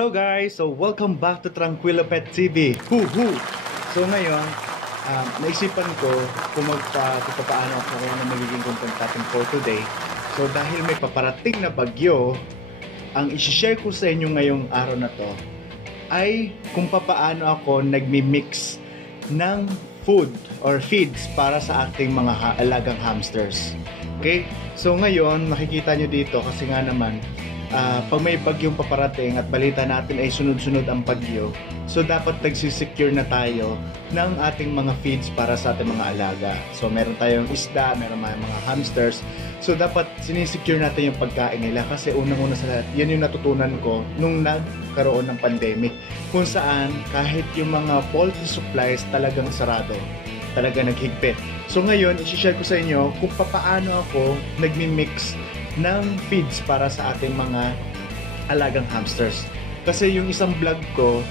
Hello guys! So welcome back to Tranquilo Pet TV. Hoo-hoo! So ngayon, naisipan ko kung paano ako na magiging content natin for today. So dahil may paparating na bagyo, ang isi-share ko sa inyo ngayong araw na to ay kung paano ako nagmi-mix ng food or feeds para sa ating mga alagang hamsters. Okay? So ngayon, makikita nyo dito kasi nga naman pag may bagyong paparating at balita natin ay sunod-sunod ang bagyo, so dapat nagsisecure na tayo ng ating mga feeds para sa ating mga alaga. So meron tayong isda, meron mga hamsters, so dapat sinisecure natin yung pagkain nila kasi unang-una sa lahat, yan yung natutunan ko nung nagkaroon ng pandemic, kung saan kahit yung mga poultry supplies talagang sarado, talagang naghigpit. So ngayon, isi-share ko sa inyo kung paano ako nagmi-mix ng feeds para sa ating mga alagang hamsters. Kasi yung isang vlog ko,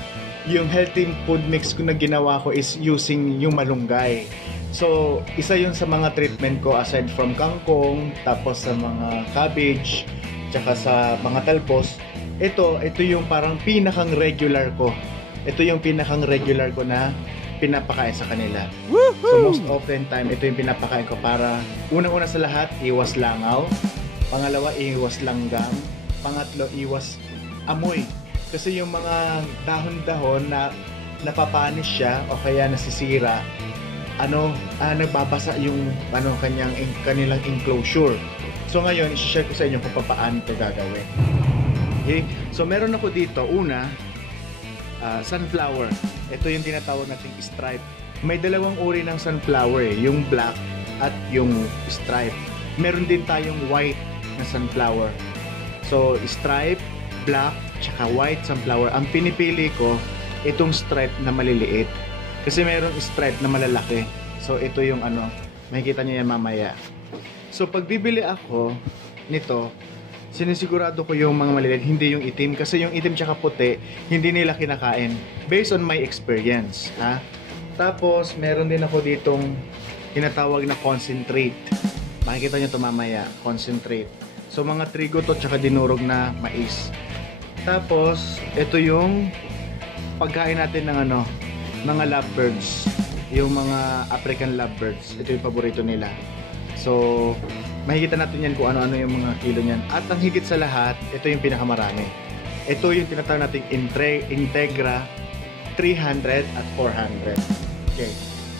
yung healthy food mix ko na ginawa ko is using yung malunggay. So, isa yun sa mga treatment ko aside from kangkong, tapos sa mga cabbage, tsaka sa mga talpos. Ito yung parang pinakang regular ko. Ito yung pinakang regular ko na pinapakain sa kanila. So, most often time, ito yung pinapakain ko para unang-una sa lahat, iwas langaw. Pangalawa, iwas langgam. Pangatlo, iwas amoy. Kasi yung mga dahon-dahon na napapanis siya o kaya nasisira, nagbabasa yung kanilang enclosure. So ngayon, i-share ko sa inyo kung paano ito gagawin. Okay? So meron ako dito, una, sunflower. Ito yung tinatawag nating stripe. May dalawang uri ng sunflower, yung black at yung stripe. Meron din tayong white na sunflower. So, stripe, black, tsaka white sunflower. Ang pinipili ko, itong stripe na maliliit. Kasi mayroong stripe na malalaki. So, ito yung makikita nyo yan mamaya. So, pag bibili ako nito, sinisigurado ko yung mga maliliit, hindi yung itim. Kasi yung itim tsaka puti, hindi nila kinakain. Based on my experience. Ha? Tapos, meron din ako ditong tinatawag na concentrate. Makikita nyo ito mamaya, concentrate. So mga trigo to tsaka dinurog na mais. Tapos ito yung pagkain natin ng mga lovebirds, yung mga African lovebirds. Ito yung paborito nila. So makikita natin yan kung ano-ano yung mga kilo niyan. At ang higit sa lahat, ito yung pinakamarami. Ito yung tinatawag nating Integra 300 at 400. Okay.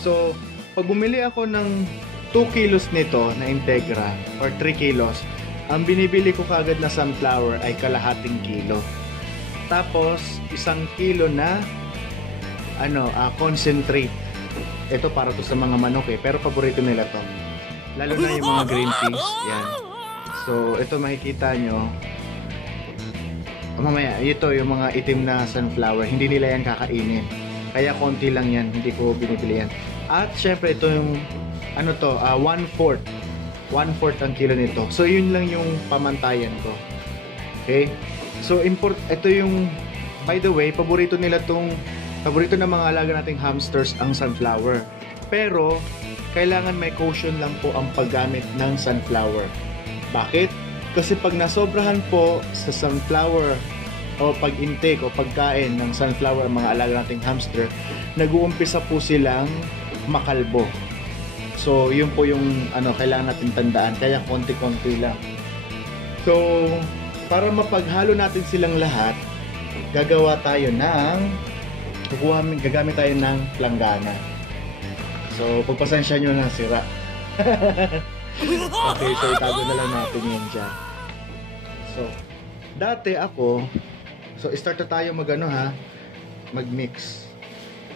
So pag bumili ako ng 2 kilos nito na Integra or 3 kilos, ang binibili ko kagad na sunflower ay kalahating kilo. Tapos, 1 kilo na concentrate. Ito para to sa mga manok pero paborito nila to. Lalo na yung mga green peas. Yan. So, ito makikita nyo. Mamaya, ito yung mga itim na sunflower. Hindi nila yan kakainin. Kaya konti lang yan. Hindi ko binibili yan. At syempre, ito yung 1/4 ang kilo nito. So yun lang yung pamantayan ko. Okay? So ito yung, by the way, paborito ng mga alaga nating hamsters ang sunflower. Pero kailangan may caution lang po ang paggamit ng sunflower. Bakit? Kasi pag nasobrahan po sa sunflower o pag-intake o pagkain ng sunflower ang mga alaga nating hamster, nag-uumpisa po silang makalbo. So, yun po yung kailangan natin tandaan. Kaya konti-konti lang. So, para mapaghalo natin silang lahat, gagamit tayo ng planggana. So, pagpasensya nyo na sira. Okay, so itago na lang natin yun dyan. So, dati ako, start na tayo mag-mix.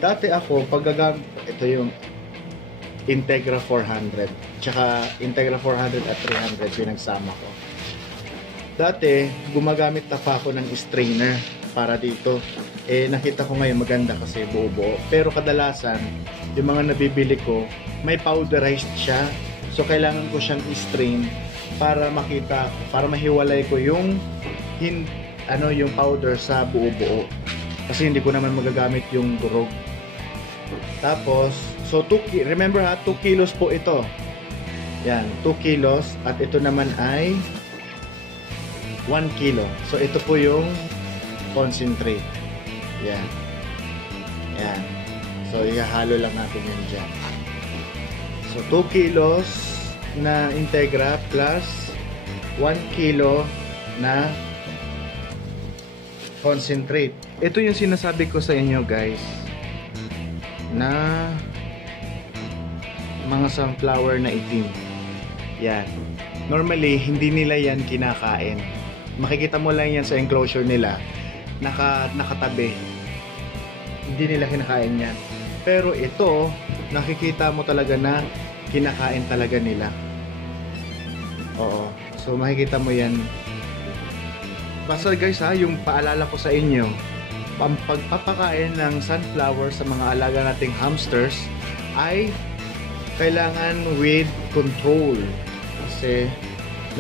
Dati ako, ito yung Integra 400 tsaka Integra 400 at 300 pinagsama ko. Dati gumagamit na pa ako ng strainer para dito. Nakita ko ngayon maganda kasi buo-buo. Pero kadalasan yung mga nabibili ko may powderized siya. So kailangan ko siyang i-strain para mahiwalay ko yung yung powder sa buo-buo. Kasi hindi ko naman magagamit yung durog. Tapos so remember 2 kilos po ito. Yan, 2 kilos at ito naman ay 1 kilo. So ito po yung concentrate. Yan. Yan. So, ihahalo lang natin yan dyan. So, 2 kilos na Integra plus 1 kilo na concentrate. Ito yung sinasabi ko sa inyo guys na mga sunflower na itim. Yan. Normally, hindi nila yan kinakain. Makikita mo lang yan sa enclosure nila. Nakatabi. Hindi nila kinakain yan. Pero ito, nakikita mo talaga na kinakain talaga nila. Oo. So, makikita mo yan. Basta guys ha, yung paalala ko sa inyo, pagpapakain ng sunflower sa mga alaga nating hamsters ay kailangan with control. Kasi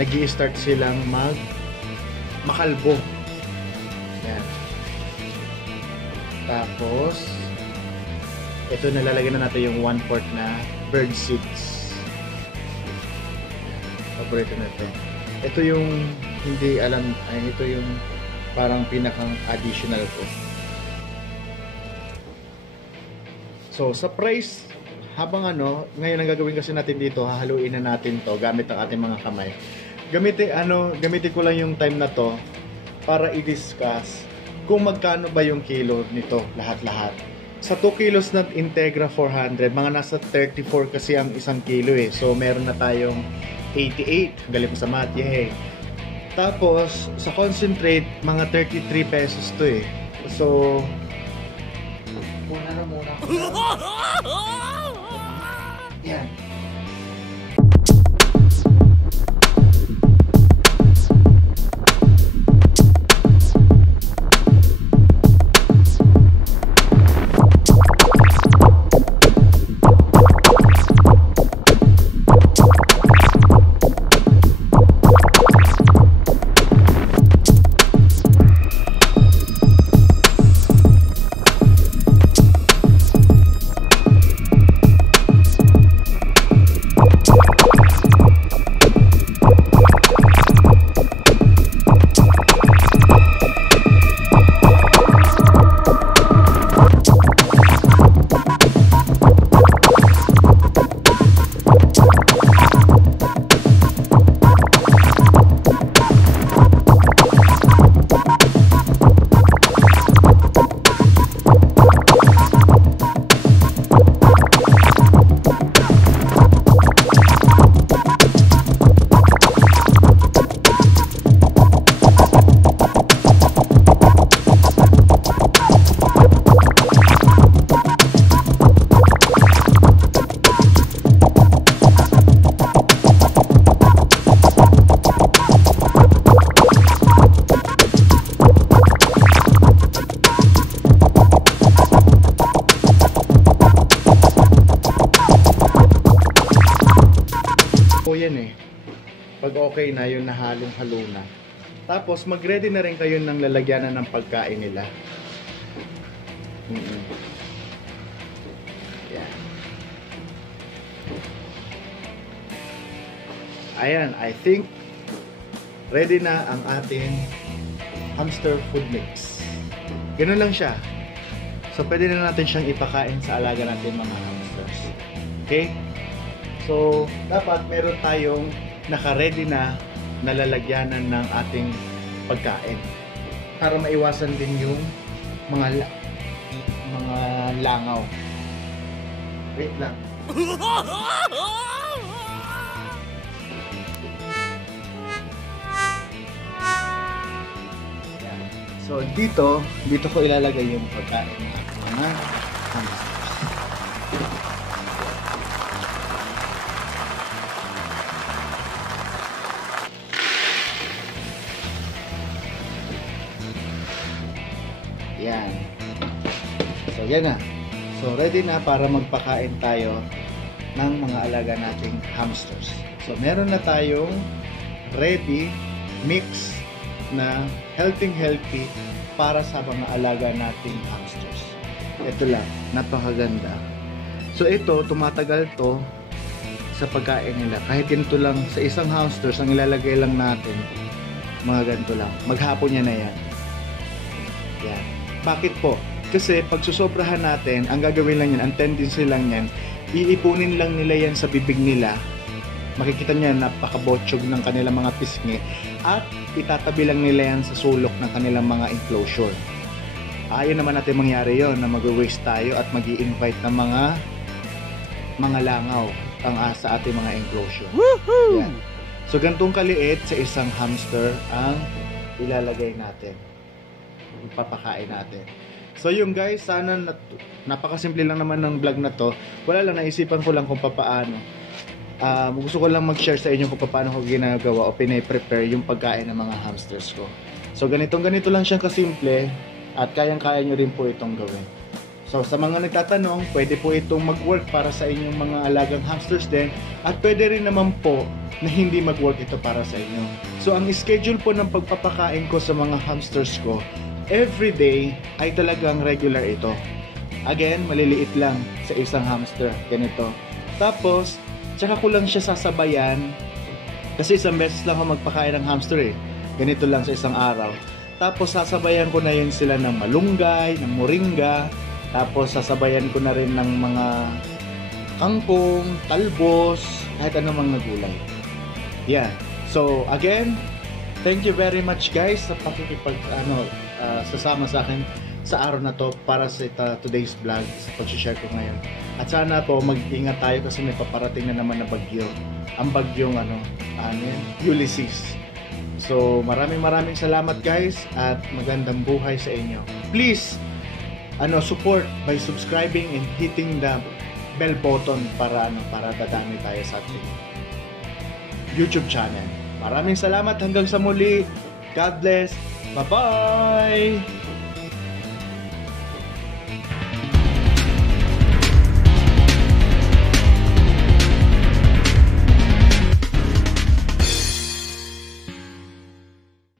nag-i-start silang makalbo. Yan. Tapos ito, nalalagyan na natin yung 1/4 na bird seeds. Paborito na ito. Ito yung hindi alam, ay ito yung parang pinakang additional ko. So sa price, habang ngayon ang gagawin kasi natin dito, hahaluin na natin to gamit ang ating mga kamay. Gamitin ko lang yung time na to para i-discuss kung magkano ba yung kilo nito lahat-lahat. Sa 2 kilos na Integra 400, mga nasa 34 kasi ang isang kilo eh. So meron na tayong 88. Galing ko sa math, yay. Tapos sa concentrate, mga 33 pesos to eh. So muna. Yan. Yan eh. Pag okay na, yung nahalong-halo na. Tapos mag-ready na rin kayo ng lalagyanan ng pagkain nila. Yan. Ayan, I think ready na ang ating hamster food mix. Ganun lang siya. So pwede na natin siyang ipakain sa alaga natin mga hamsters. Okay? So, dapat meron tayong naka-ready na nalalagyanan ng ating pagkain para maiwasan din yung mga langaw. Wait lang. So, dito ko ilalagay yung pagkain ng mga hamsters. Yan. So, yan na. So, ready na para magpakain tayo ng mga alaga nating hamsters. So, meron na tayong ready mix na healthy para sa mga alaga nating hamsters. Ito lang, napakaganda. So, ito, tumatagal to sa pagkain nila. Kahit ganito lang, sa isang hamsters, ang ilalagay lang natin, mga ganito lang. Maghapon niya na yan. Yan. Bakit po? Kasi pag susobrahan natin, ang gagawin lang yan, ang tendency lang yan, iipunin lang nila yan sa bibig nila. Makikita niyo napakabotsog ng kanilang mga pisngi at itatabi lang nila yan sa sulok ng kanilang mga enclosure. Ayaw naman natin mangyari yon na mag-waste tayo at mag-i-invite ng mga langaw sa ating mga enclosure. Woohoo! Yan. So ganitong kaliit sa isang hamster ang ilalagay natin. Papakain natin. So yung guys, sana napakasimple lang naman ng vlog na to. Wala lang, naisipan ko lang kung papaano. Gusto ko lang mag-share sa inyo kung paano ko ginagawa o pine-prepare yung pagkain ng mga hamsters ko. So ganito lang siyang kasimple at kayang-kaya nyo rin po itong gawin. So sa mga nagtatanong, pwede po itong mag-work para sa inyong mga alagang hamsters din at pwede rin naman po na hindi mag-work ito para sa inyo. So ang schedule po ng pagpapakain ko sa mga hamsters ko, every day ay talagang regular ito. Again, maliliit lang sa isang hamster, ganito. Tapos, tsaka ko lang siya sasabayan kasi isang beses lang ako magpakain ng hamster ganito lang sa isang araw. Tapos sasabayan ko na yun sila ng malunggay, ng moringa, tapos sasabayan ko na rin ng mga kangkong, talbos, kahit anumang nagulay. Yeah. So again, thank you very much guys sa sasama sa akin sa araw na to para sa today's vlog, sa pag-share ko ngayon. At sana po mag-ingat tayo kasi may paparating na naman na bagyo. Ang bagyong Ulysses. So maraming salamat guys at magandang buhay sa inyo. Please support by subscribing and hitting the bell button para dadami tayo sa ating YouTube channel. Maraming salamat hanggang sa muli. God bless. Bye-bye.